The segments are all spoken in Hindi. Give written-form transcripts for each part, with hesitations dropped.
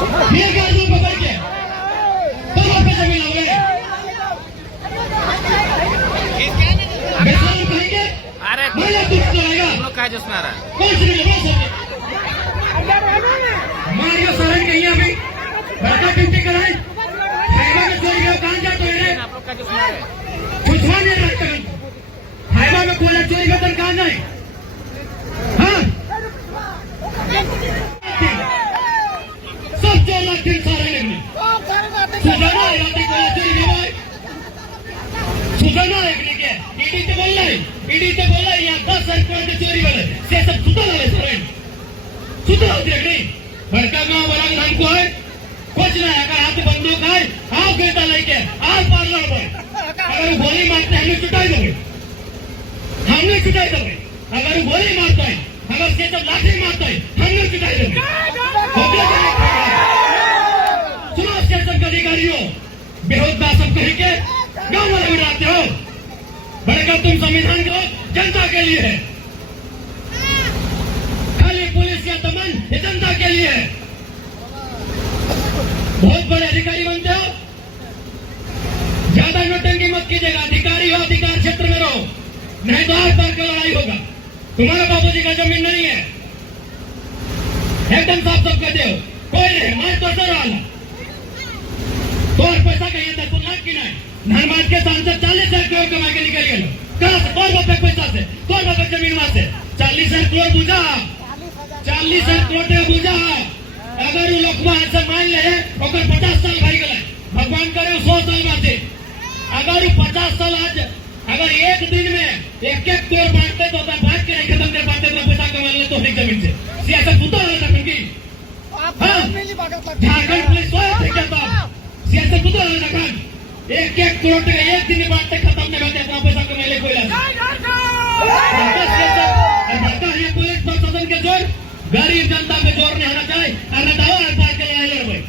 गाड़ियों को पकड़ के कहाँ पे जमीन हो गए कहेंगे अरे मैं कुछ चलाएगा काय जिसमें आ रहा है कौन सी मारियो सरण कहीं अभी बड़का ड्यूटी कराए हाईवा में चोरी का कहाँ जा तो आप लोग काय जिसमें आ रहे हैं पूछवा नहीं रखते हाईवा में कोयला चोरी का तो कहाँ जाए हाँ सब 4 लाख 3 सारे में सुजाना है रात कोयला चोरी के भाई सुजाना है के ईडी से बोल रहा है यहाँ 10 करोड़ के चोरी वाले से सब सुधा वाले सरण सुधा होती है नहीं बड़का गाँव बड़ा हमको है कुछ नहीं अगर हाथ बंदूक है आप बेटा लेके आप पार्लर पर अगर गोली मारते हैं हमें छुटाई दोगे अगर गोली मारता है अगर से सब लाठी मारता है हमें छुटाई दोगे सुनो स्टेशन के अधिकारियों बेहोदा सब कहेंगे गाँव वाले उड़ाते हो बड़का तुम संविधान के जनता के लिए है खाली पुलिस या दमन ये जनता के लिए है बहुत बड़े अधिकारी बनते हो ज्यादा नोटंकी मत कीजिएगा अधिकारी हो अधिकार क्षेत्र में रहो नहीं तो आस पास का लड़ाई होगा तुम्हारा बाबूजी का जमीन नहीं है एकदम साफ साफ कहते हो कोई नहीं मार तो सर वाला तो और पैसा कहिए 10 लाख की नहीं धनबाद के सांसद 40,000 करोड़ कमा के निकल गए कहाँ से कौन बापे पैसा से कौन बापे जमीन वहां से 40,000 करोड़ बुझा 40,000 करोड़ बुझा अगर वो लोग ऐसा मान ले और 50 साल भाई गए भगवान करे 100 साल बाते अगर 50 साल आज अगर एक दिन में एक करोड़ बांटते तो बात के नहीं खत्म कर पाते तो पैसा कमा ले तो अपनी जमीन से सियासत कुत्ता वाला था क्योंकि झारखंड पुलिस सियासत कुत्ता वाला था एक करोड़ का एक दिन में बांटते खत्म नहीं होते अपना पैसा कमा ले कोई पुलिस प्रशासन के जोर गरीब जनता पे जोर नहीं होना चाहिए अरे दावा आर पार के लड़ाई लड़ भाई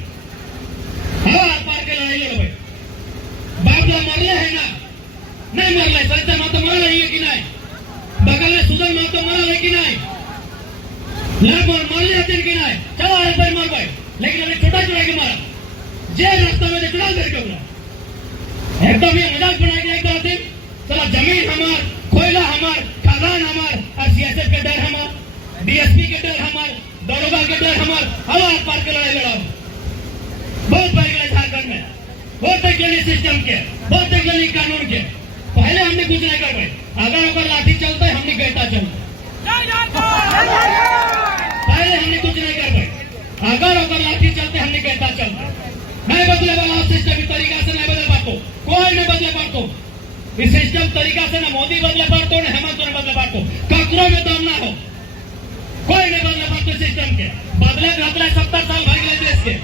हाँ आर पार के लड़ाई लड़ भाई बाप लोग मरले है ना नहीं मरले संजय माँ तो मर रही है कि नहीं बगल में सुधन माँ तो मर रही कि नहीं लगभग मर लेते कि नहीं चलो आर पार मर भाई लेकिन अभी छोटा चुरा के मारा जे रास्ता में चुनाव करके बोला एकदम ये मजाक बना के एक दिन चलो जमीन हमार कोयला हमार खदान हमार और सियासत के डर हमार डीएसपी के डर हमार दरोगा के डर हमार हवा पार के लड़ाई लड़ा बहुत बढ़ गया झारखंड में बहुत तकलीफ सिस्टम के बहुत तकलीफ कानून के पहले हमने कुछ नहीं कर पाए अगर लाठी चलता है हमने कहता चलता पहले हमने कुछ नहीं कर पाए अगर लाठी चलते हमने कहता चलता नहीं बदले वाला सिस्टम तरीका से नहीं बदल पातो कोई नहीं बदले पातो इस सिस्टम तरीका से ना मोदी बदले पातो ना हेमंत ने बदले पातो ककरो में दम ना हो कोई नहीं बदले पाते सिस्टम के बदले 70 साल भाग गए देश के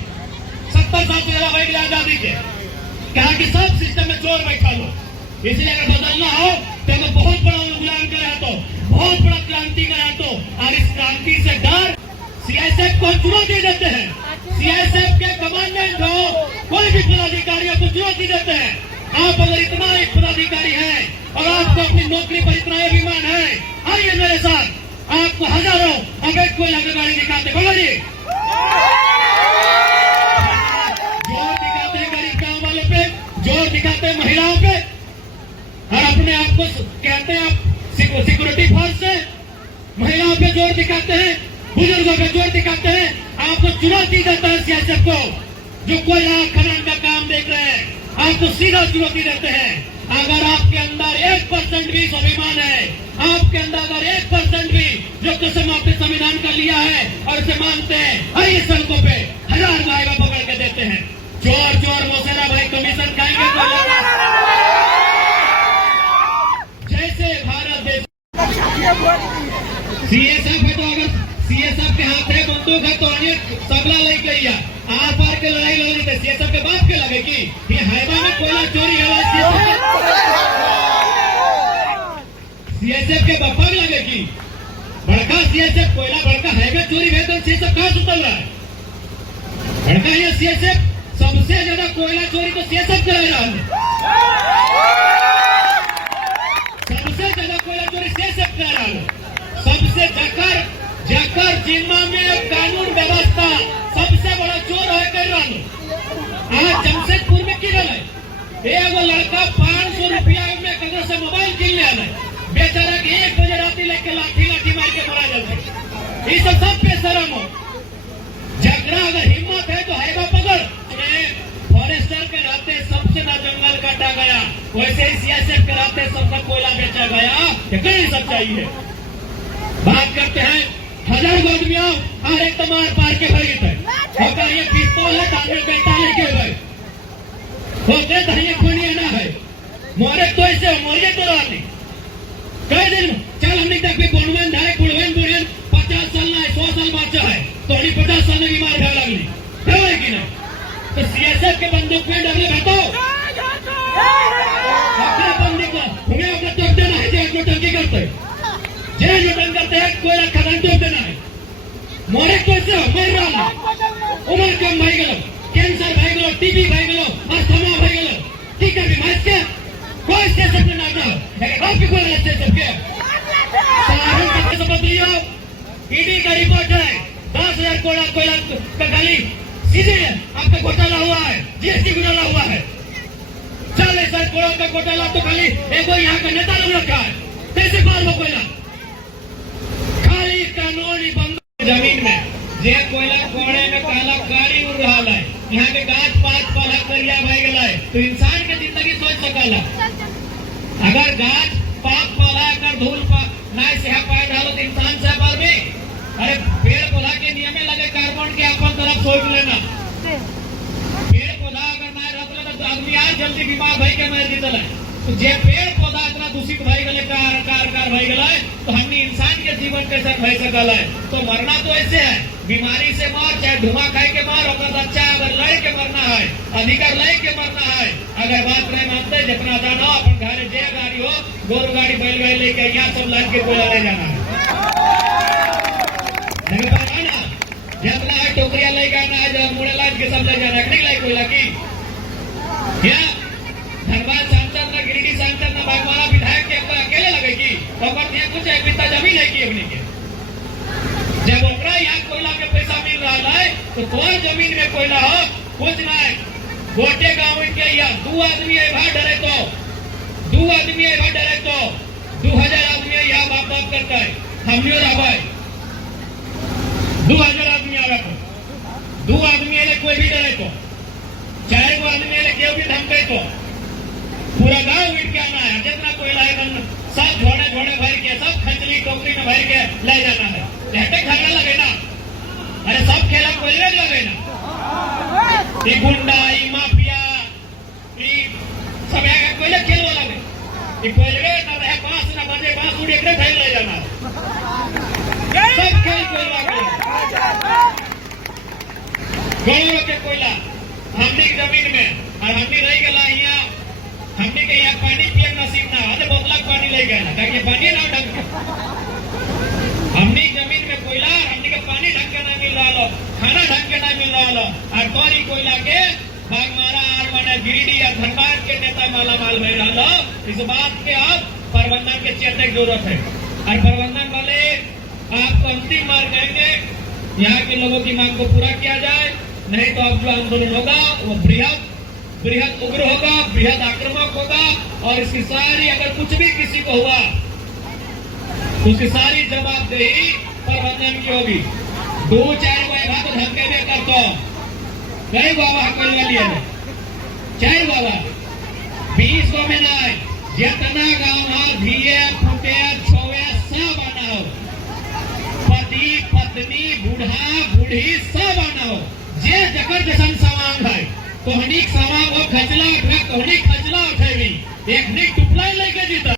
70 साल से ज्यादा भाग गए आजादी के कहा कि सब सिस्टम में चोर बैठा लो इसलिए अगर बदलना हो तो हमें बहुत बड़ा गुलाम करा तो बहुत बड़ा क्रांति करा तो और इस क्रांति से डर सीआईएसएफ को चुनौती देते हैं सीआईएसएफ के कमांडेंट हो कोई भी पदाधिकारियों को चुनौती देते हैं आप अगर इतना एक पदाधिकारी है और आपको अपनी नौकरी पर इतना अभिमान है आइए मेरे साथ आपको हजारों अवैध कोयला की गाड़ी दिखाते बोलो जी जोर दिखाते हैं गरीब गांव वालों पे जोर दिखाते हैं महिलाओं पे और अपने आप को कहते हैं आप सिक्योरिटी फोर्स से महिलाओं पे जोर दिखाते हैं बुजुर्गों पे जोर दिखाते हैं आपको चुनौती देता है सियासत को जो कोयला खनन का काम देख रहे हैं आपको सीधा चुनौती देते हैं अगर आपके अंदर 1% भी स्वाभिमान है आपके अंदर अगर 1% भी जो कसम आपने संविधान का लिया है और इसे मानते हैं आइए सड़कों पे 1000 भाईगा पकड़ के देते हैं चोर चोर मोसेरा भाई कमीशन खाएंगे जैसे भारत देश सीएसएफ है तो अगर सीएसएफ के हाथ है बंदूक है तो अनेक सबला लेके लिया आर पार के लड़ाई लड़ी थे सीएसएफ के बाप के लगे कि ये हाईवा में कोयला चोरी है सीएसएफ के बापा भी लगे कि बड़का सीएसएफ कोयला बड़का हाईवे चोरी है तो सीएसएफ कहाँ सुतल रहा है बड़का ये सीएसएफ सबसे ज्यादा कोयला चोरी तो सीएसएफ कर रहा है सबसे ज्यादा कोयला चोरी सीएसएफ कर रहा है सबसे जाकर जिम्मा में कानून व्यवस्था सबसे बड़ा चोर है ये सब बेशरम हो। जगरा अगर हिम्मत है तो हैगा पकड़। फॉरेस्टर के नाते सबसे ना जंगल काटा गया, वैसे ही सीएसएफ के नाते सबका कोयला बेचा गया। ये कहीं सच्चाई है। बात करते हैं 1000 आदमी आओ और एक तो मार पार के भरी थे होकर ये पिस्तौल है ताने बेटा लेके गए होते धनिया खोनिया ना है मोरे तो ऐसे मोरे तो रानी कई दिन चल हमने तक भी गोलवन धारे कुलवन बुरन 50 साल ना 100 साल बच्चा है तो अभी 50 साल में बीमार भर लगली है कि नहीं। तो सीएसएफ के बंदूक में डरले बैठो अपने बंदूक को तुम्हें अपना टोक देना है जो टंकी करते जे जो टंक करते हैं कोई खदान टोक देना है मोरे कैसे मर रहा उम्र कम भाई गलो कैंसर भाई गलो टीबी भाई गलो अस्थमा भाई गलो ठीक है बीमार के कोई स्टेशन में ना जाओ लेकिन आप कोई स्टेशन के साहब का सब दियो ईडी का रिपोर्ट है 10,000 कोयला का गाली सीधे आपका घोटाला हुआ है, जीएसटी घोटाला हुआ है। 40,000 करोड़ का घोटाला तो खाली एक यहाँ का नेता लोग रखा है। कैसे पार हो कोयला खाली कानूनी बंद जमीन में जे कोयला कोड़े में काला कारी उड़ रहा है। यहाँ के गाछ पात पौधा करिया भाई गला है तो इंसान के जिंदगी सोच सकला। अगर गाछ पात पौधा कर धूल ना से पाए डालो तो इंसान से बार में अरे पेड़ पौधा के नियम लगे कार्बन के अपन तरफ सोच लेना। पेड़ पौधा अगर ना रख तो आदमी आज जल्दी बीमार भाई के मर जीतल है। तो जे पेड़ पौधा इतना दूषित भाई गले कार भाई गला है तो हमने इंसान के जीवन के साथ भाई सकल है। तो मरना तो ऐसे है बीमारी से मार चाहे धुआं खाई के मार होकर बच्चा अगर लड़ के मरना है अधिकार लड़ के मरना है। अगर बात नहीं मानते जितना जाना अपन घर जे गाड़ी हो गोरू गाड़ी बैल गाड़ी लेके यहाँ सब लड़ के कोयला ले जाना है जितना है टोकरिया ले जाना है मुड़े लाद के सब ले जाना है। नहीं लाई कोयला की क्या धनबाद सांसद ना गिरिडीह सांसद ना बागवाला विधायक के अपना अकेले लगेगी कुछ है पिता जमीन है की अपनी के जब ओकरा यहाँ कोयला के पैसा मिल रहा है तो तोर जमीन में कोयला हो कुछ ना है। गोटे गाँव के यहाँ 2 आदमी भाग डरे तो 2 आदमी भाग डरे तो 2000 आदमी यहाँ बाप बाप करता है हम 2000 आदमी आवे तो 2 आदमी कोई भी डरे तो 4 आदमी केव भी धमके तो पूरा गांव उठ के आना है। जितना कोयला है सब झोड़े भर के सब खचली टोकरी में भर के ले जाना है। कहते खाना लगे ना अरे सब खेला कोयले लगे ना ये गुंडा ये माफिया ये सब कोयले खेलवा लगे ये कोयले ना रहे बांस ना बजे बांस उड़ एक फैल ले जाना सब खेल कोयला गौरव के कोयला हमने जमीन में और हमने रह गया यहाँ हमने के यहाँ पानी पिए नसीब ना आधे बोतला पानी ले गया ताकि पानी ना ढंग हमने जमीन में कोयला हमने के पानी ढंग के ना मिल रहा खाना ढंग के ना मिल रहा और तोरी कोयला के बागमारा और माने गिरिडीह या धनबाद के नेता माला माल भर रहा। इस बात के आप प्रबंधन के चेतक जरूरत है और प्रबंधन वाले आपको अंतिम मार्ग देंगे यहाँ के लोगों की मांग को पूरा किया जाए। नहीं तो अब जो आंदोलन होगा वो बृहद उग्र होगा बृहद आक्रामक होगा और इसकी सारी अगर कुछ भी किसी को हुआ तो उसकी सारी जवाबदेही प्रबंधन की होगी। 2-4 बार तो धमके में करता कई बाबा हकल लिए 4 बाबा 20 को में ना जितना गाँव धीए फूटे छोवे सब आना हो पति पत्नी बूढ़ा बूढ़ी सब आना हो जे जकर जैसन सामान है कोहनी सामान वो खचला उठे कोहनी खचला उठेगी एक टुकड़ा लेके जीता।